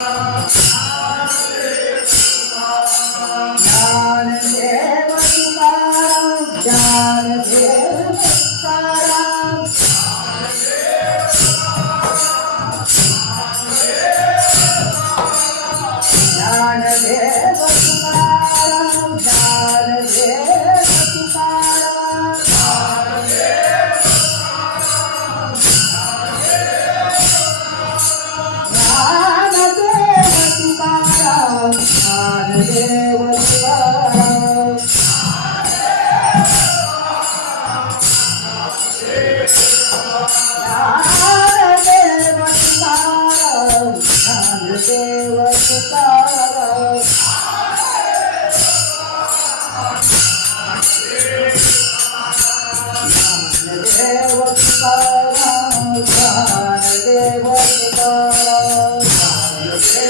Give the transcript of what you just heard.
Dnyandev Tukaram Dnyandev Tukaram Dnyandev Tukaram Dnyandev Tukaram Dnyandev Tukaram Dnyandev Tukaram Dnyandev Tukaram Dnyandev Tukaram Dnyandev Tukaram Dnyandev Tukaram Dnyandev